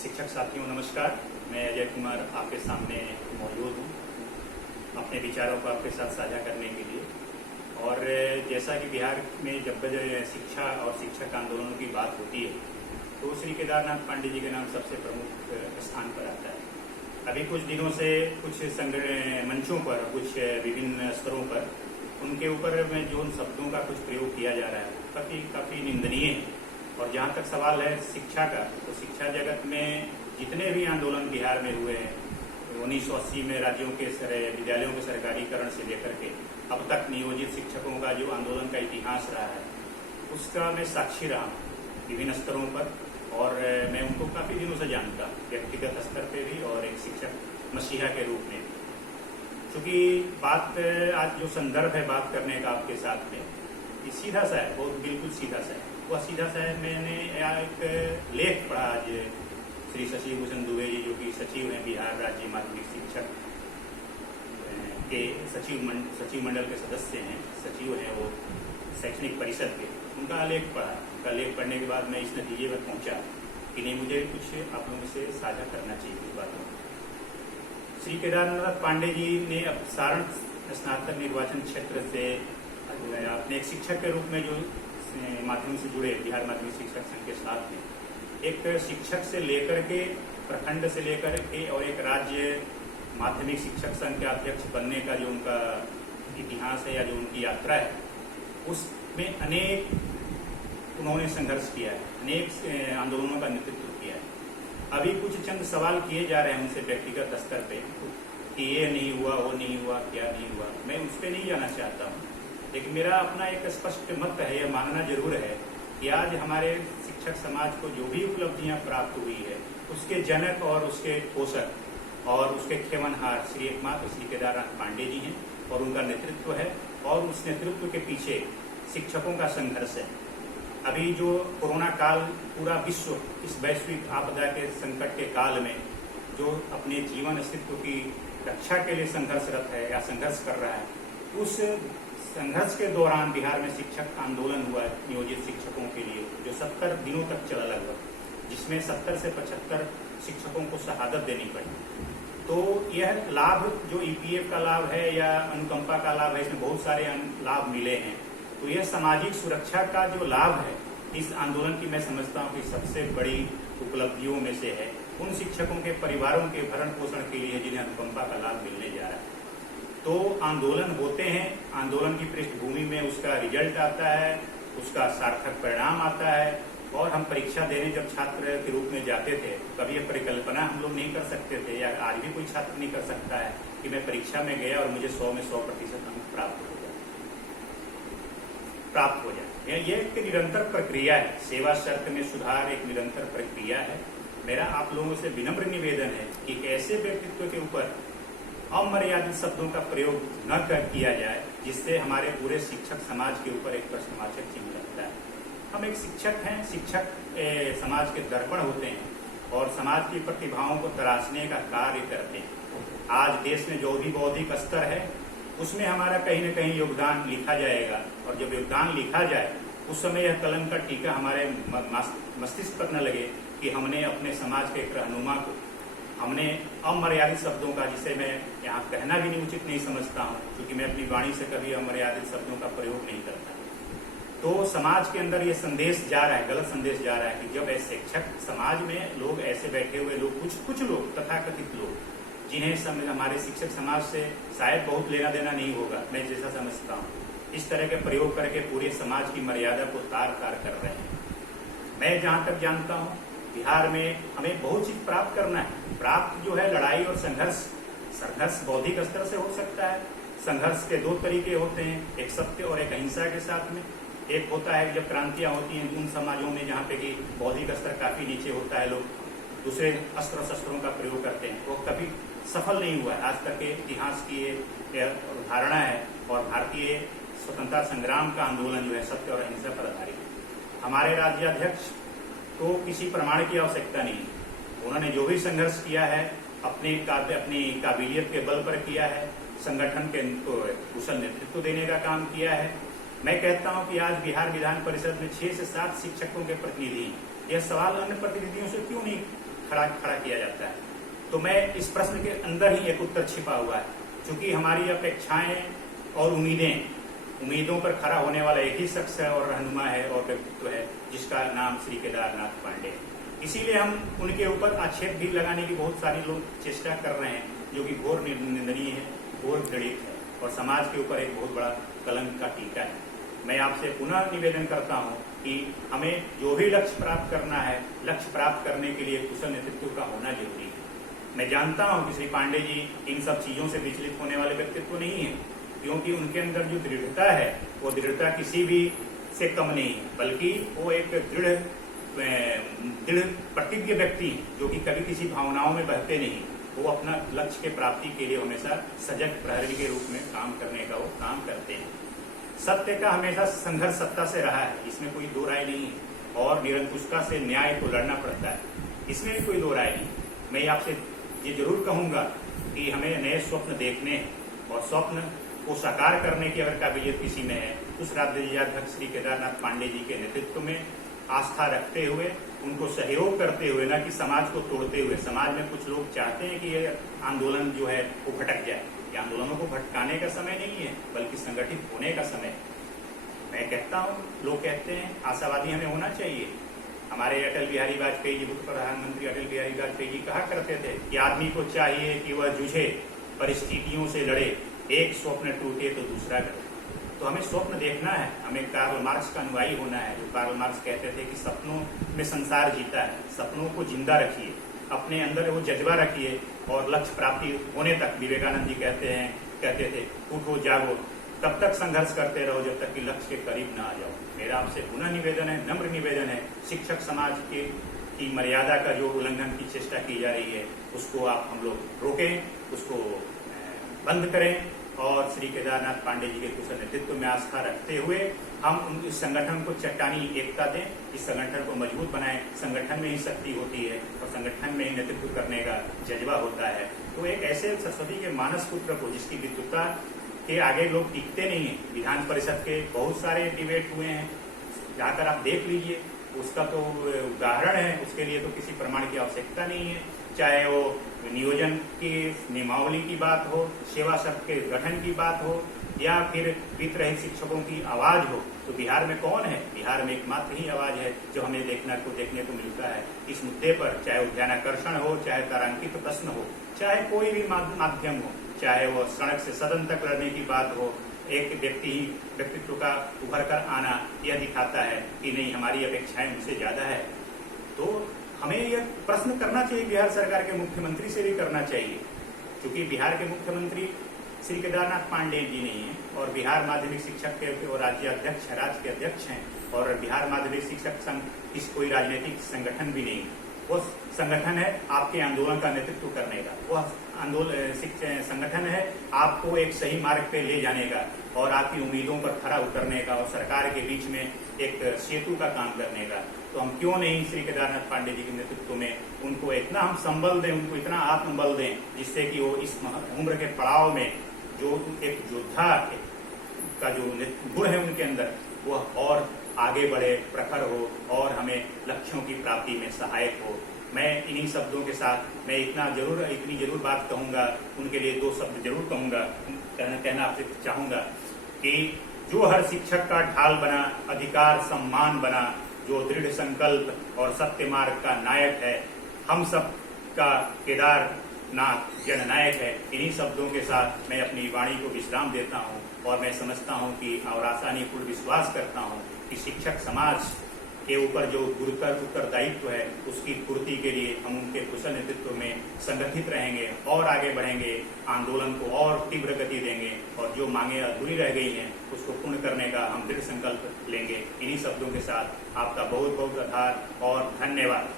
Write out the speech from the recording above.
शिक्षक साथियों नमस्कार। मैं अजय कुमार आपके सामने मौजूद हूँ अपने विचारों को आपके साथ साझा करने के लिए। और जैसा कि बिहार में जब शिक्षा और शिक्षक आंदोलनों की बात होती है तो श्री केदारनाथ पांडे जी के नाम सबसे प्रमुख स्थान पर आता है। अभी कुछ दिनों से कुछ मंचों पर, कुछ विभिन्न स्तरों पर उनके ऊपर में जो उन शब्दों का कुछ प्रयोग किया जा रहा है काफ़ी निंदनीय है। और जहाँ तक सवाल है शिक्षा का, तो शिक्षा जगत में जितने भी आंदोलन बिहार में हुए हैं 1980 में राज्यों के विद्यालयों के सरकारीकरण से लेकर के अब तक नियोजित शिक्षकों का जो आंदोलन का इतिहास रहा है उसका मैं साक्षी रहा हूँ विभिन्न स्तरों पर। और मैं उनको काफ़ी दिनों से जानता व्यक्तिगत स्तर पे भी और एक शिक्षक मसीहा के रूप में। क्योंकि बात आज जो संदर्भ है बात करने का आपके साथ में ये सीधा सा है, बहुत बिल्कुल सीधा सा है। वह सीधा सा है, मैंने एक लेख पढ़ा आज श्री शशि भूषण दुबे जी जो कि सचिव हैं बिहार राज्य माध्यमिक शिक्षक के सचिव मंडल के सदस्य हैं, सचिव हैं वो शैक्षणिक परिषद के। उनका लेख पढ़ा। उनका लेख पढ़ने के बाद मैं इस नतीजे पर पहुंचा कि नहीं, मुझे कुछ आप लोगों से साझा करना चाहिए इस बातों को। श्री केदारनाथ पांडे जी ने अब सारण स्नातक निर्वाचन क्षेत्र से अपने एक शिक्षक के रूप में जो माध्यम से जुड़े बिहार माध्यमिक शिक्षक संघ के साथ में एक शिक्षक से लेकर के प्रखंड से लेकर के और एक राज्य माध्यमिक शिक्षक संघ के अध्यक्ष बनने का जो उनका इतिहास है या जो उनकी यात्रा है उसमें अनेक उन्होंने संघर्ष किया है, अनेक आंदोलनों का नेतृत्व किया है। अभी कुछ चंद सवाल किए जा रहे हैं उनसे व्यक्तिगत स्तर पे कि ये नहीं हुआ, वो नहीं हुआ, क्या नहीं हुआ। मैं उस पर नहीं जाना चाहता हूँ, लेकिन मेरा अपना एक स्पष्ट मत है, यह मानना जरूर है कि आज हमारे शिक्षक समाज को जो भी उपलब्धियां प्राप्त हुई है उसके जनक और उसके पोषक और उसके खेमनहार श्री एकमात्र श्री केदारनाथ पांडे जी हैं और उनका नेतृत्व है। और उस नेतृत्व के पीछे शिक्षकों का संघर्ष है। अभी जो कोरोना काल पूरा विश्व इस वैश्विक आपदा के संकट के काल में जो अपने जीवन अस्तित्व की रक्षा के लिए संघर्षरत है या संघर्ष कर रहा है, उस संघर्ष के दौरान बिहार में शिक्षक आंदोलन हुआ नियोजित शिक्षकों के लिए जो 70 दिनों तक चला लगभग, जिसमें 70 से 75 शिक्षकों को शहादत देनी पड़ी। तो यह लाभ जो ईपीएफ का लाभ है या अनुकंपा का लाभ है, इसमें बहुत सारे लाभ मिले हैं। तो यह सामाजिक सुरक्षा का जो लाभ है इस आंदोलन की मैं समझता हूँ कि सबसे बड़ी उपलब्धियों में से है। उन शिक्षकों के परिवारों के भरण पोषण के लिए जिन्हें अनुकंपा का लाभ मिलने जा रहा है। तो आंदोलन होते हैं, आंदोलन की पृष्ठभूमि में उसका रिजल्ट आता है, उसका सार्थक परिणाम आता है। और हम परीक्षा देने जब छात्र के रूप में जाते थे कभी यह परिकल्पना हम लोग नहीं कर सकते थे, या आज भी कोई छात्र नहीं कर सकता है कि मैं परीक्षा में गया और मुझे 100 में 100% अंक प्राप्त हो जाए। यह एक निरंतर प्रक्रिया है। सेवा शर्त में सुधार एक निरंतर प्रक्रिया है। मेरा आप लोगों से विनम्र निवेदन है कि ऐसे व्यक्तित्व के ऊपर अमर्यादित शब्दों का प्रयोग न किया जाए जिससे हमारे पूरे शिक्षक समाज के ऊपर एक प्रश्नवाचक चिन्ह लगता है। हम एक शिक्षक हैं, शिक्षक समाज के दर्पण होते हैं और समाज की प्रतिभाओं को तराशने का कार्य करते हैं। आज देश में जो भी बौद्धिक स्तर है उसमें हमारा कहीं न कहीं योगदान लिखा जाएगा, और जब योगदान लिखा जाए उस समय यह कलम का टीका हमारे मस्तिष्क पर न लगे कि हमने अपने समाज के एक रहनुमा को हमने अमर्यादित शब्दों का, जिसे मैं यहाँ कहना भी नहीं उचित नहीं समझता हूँ क्योंकि मैं अपनी वाणी से कभी अमर्यादित शब्दों का प्रयोग नहीं करता। तो समाज के अंदर ये संदेश जा रहा है, गलत संदेश जा रहा है कि जब ऐसे शिक्षक समाज में लोग ऐसे बैठे हुए लोग, कुछ लोग तथाकथित लोग जिन्हें हमारे शिक्षक समाज से शायद बहुत लेना देना नहीं होगा, मैं जैसा समझता हूँ, इस तरह के प्रयोग करके पूरे समाज की मर्यादा को तार कर रहे हैं। मैं जहाँ तक जानता हूँ बिहार में हमें बहुत चीज प्राप्त करना है। प्राप्त जो है लड़ाई और संघर्ष बौद्धिक स्तर से हो सकता है। संघर्ष के दो तरीके होते हैं, एक सत्य और एक अहिंसा के साथ में। एक होता है जब क्रांतियां होती हैं उन समाजों में जहाँ पे कि बौद्धिक स्तर काफी नीचे होता है, लोग दूसरे अस्त्र शस्त्रों का प्रयोग करते हैं, वो कभी सफल नहीं हुआ है। आज तक के इतिहास की ये धारणा है और भारतीय स्वतंत्रता संग्राम का आंदोलन जो है सत्य और अहिंसा पर आधारित। हमारे राज्याध्यक्ष तो किसी प्रमाण की आवश्यकता नहीं है। उन्होंने जो भी संघर्ष किया है अपनी काबिलियत के बल पर किया है, संगठन के कुशल नेतृत्व देने का काम किया है। मैं कहता हूं कि आज बिहार विधान परिषद में 6 से 7 शिक्षकों के प्रतिनिधि हैं। यह सवाल अन्य प्रतिनिधियों से क्यों नहीं खड़ा किया जाता है। तो मैं इस प्रश्न के अंदर ही एक उत्तर छिपा हुआ है, क्योंकि हमारी अपेक्षाएं और उम्मीदों पर खड़ा होने वाला एक ही शख्स है और रहनुमा है और व्यक्तित्व है, जिसका नाम श्री केदारनाथ पांडे है। इसीलिए हम उनके ऊपर आक्षेप भी लगाने की बहुत सारे लोग चेष्टा कर रहे हैं, जो कि घोर निंदनीय है, घोर घृणित है और समाज के ऊपर एक बहुत बड़ा कलंक का टीका है। मैं आपसे पुनः निवेदन करता हूं कि हमें जो भी लक्ष्य प्राप्त करना है, लक्ष्य प्राप्त करने के लिए कुशल नेतृत्व का होना जरूरी है। मैं जानता हूं कि श्री पांडे जी इन सब चीजों से विचलित होने वाले व्यक्तित्व नहीं है, क्योंकि उनके अंदर जो दृढ़ता है वो दृढ़ता किसी भी से कम नहीं है, बल्कि वो एक दृढ़ प्रतिज्ञ व्यक्ति जो कि कभी किसी भावनाओं में बहते नहीं। वो अपना लक्ष्य के प्राप्ति के लिए हमेशा सजग प्रहरी के रूप में काम करने का वो काम करते हैं। सत्य का हमेशा संघर्ष सत्ता से रहा है, इसमें कोई दो राय नहीं है, और निरंकुशता से न्याय को लड़ना पड़ता है, इसमें भी कोई दो राय नहीं। मैं आपसे ये जरूर कहूंगा कि हमें नए स्वप्न देखने हैं और स्वप्न को साकार करने की अगर काबिलियत किसी में है, उस राज्याध्यक्ष श्री केदारनाथ पांडे जी के नेतृत्व में आस्था रखते हुए, उनको सहयोग करते हुए, ना कि समाज को तोड़ते हुए। समाज में कुछ लोग चाहते हैं कि ये आंदोलन जो है वो भटक जाए। ये आंदोलनों को भटकाने का समय नहीं है, बल्कि संगठित होने का समय है। मैं कहता हूँ, लोग कहते हैं आशावादी हमें होना चाहिए। हमारे अटल बिहारी वाजपेयी जी, पूर्व प्रधानमंत्री अटल बिहारी वाजपेयी जी कहा करते थे कि आदमी को चाहिए कि वह जूझे, परिस्थितियों से लड़े, एक स्वप्न टूटे तो दूसरा गढ़े। तो हमें स्वप्न देखना है, हमें कार्ल मार्क्स का अनुयायी होना है। जो कार्ल मार्क्स कहते थे कि सपनों में संसार जीता है, सपनों को जिंदा रखिए, अपने अंदर वो जज्बा रखिए और लक्ष्य प्राप्ति होने तक, विवेकानंद जी कहते थे उठो जागो, तब तक संघर्ष करते रहो जब तक कि लक्ष्य के करीब ना आ जाओ। मेरा आपसे पुनः निवेदन है, नम्र निवेदन है, शिक्षक समाज की मर्यादा का जो उल्लंघन की चेष्टा की जा रही है, उसको हम लोग रोकें, उसको बंद करें और श्री केदारनाथ पांडे जी के कुशल नेतृत्व में आस्था रखते हुए हम इस संगठन को चट्टानी एकता दें, इस संगठन को मजबूत बनाएं। संगठन में ही शक्ति होती है और संगठन में ही नेतृत्व करने का जज्बा होता है। तो एक ऐसे सरस्वती के मानस पुत्र को, जिसकी विद्वता के आगे लोग टिकते नहीं है, विधान परिषद के बहुत सारे डिबेट हुए हैं, जाकर आप देख लीजिए, उसका तो उदाहरण है। उसके लिए तो किसी प्रमाण की आवश्यकता नहीं है, चाहे वो नियोजन की नियमावली की बात हो, सेवा शब्द के गठन की बात हो, या फिर वित्त रहित शिक्षकों की आवाज हो। तो बिहार में कौन है? बिहार में एकमात्र ही आवाज है जो हमें देखने को मिलता है इस मुद्दे पर, चाहे उद्यानाकर्षण हो, चाहे तारांकित प्रश्न हो, चाहे कोई भी माध्यम हो, चाहे वो सड़क से सदन तक लड़ने की बात हो। एक व्यक्तित्व का उभर कर आना यह दिखाता है कि नहीं, हमारी अपेक्षाएं उनसे ज्यादा है। तो हमें यह प्रश्न करना चाहिए, बिहार सरकार के मुख्यमंत्री से भी करना चाहिए, क्योंकि बिहार के मुख्यमंत्री श्री केदारनाथ पांडे जी नहीं है और बिहार माध्यमिक शिक्षक के और राज्य के अध्यक्ष हैं, और बिहार माध्यमिक शिक्षक संघ कोई राजनीतिक संगठन भी नहीं है। वो संगठन है आपके आंदोलन का नेतृत्व करने का, वह संगठन है आपको एक सही मार्ग पे ले जाने का और आपकी उम्मीदों पर खरा उतरने का और सरकार के बीच में एक सेतु का काम करने का। तो हम क्यों नहीं श्री केदारनाथ पांडे जी के नेतृत्व में उनको इतना हम संबल दें, उनको इतना आत्मबल दें, जिससे कि वो इस उम्र के पड़ाव में जो एक योद्धा का जो गुण है उनके अंदर, वह और आगे बढ़े, प्रखर हो और हमें लक्ष्यों की प्राप्ति में सहायक हो। मैं इन्हीं शब्दों के साथ मैं इतनी जरूर बात कहूंगा, उनके लिए दो शब्द जरूर कहना आपसे चाहूंगा कि जो हर शिक्षक का ढाल बना, अधिकार सम्मान बना, जो दृढ़ संकल्प और सत्य मार्ग का नायक है, हम सब का केदारनाथ जननायक है। इन्हीं शब्दों के साथ मैं अपनी वाणी को विश्राम देता हूं और मैं समझता हूं कि और आसानीपूर्ण विश्वास करता हूं कि शिक्षक समाज के ऊपर जो गुरुतर उत्तरदायित्व है, उसकी पूर्ति के लिए हम उनके कुशल नेतृत्व में संगठित रहेंगे और आगे बढ़ेंगे, आंदोलन को और तीव्र गति देंगे और जो मांगे अधूरी रह गई हैं उसको पूर्ण करने का हम दृढ़ संकल्प लेंगे। इन्हीं शब्दों के साथ आपका बहुत बहुत आभार और धन्यवाद।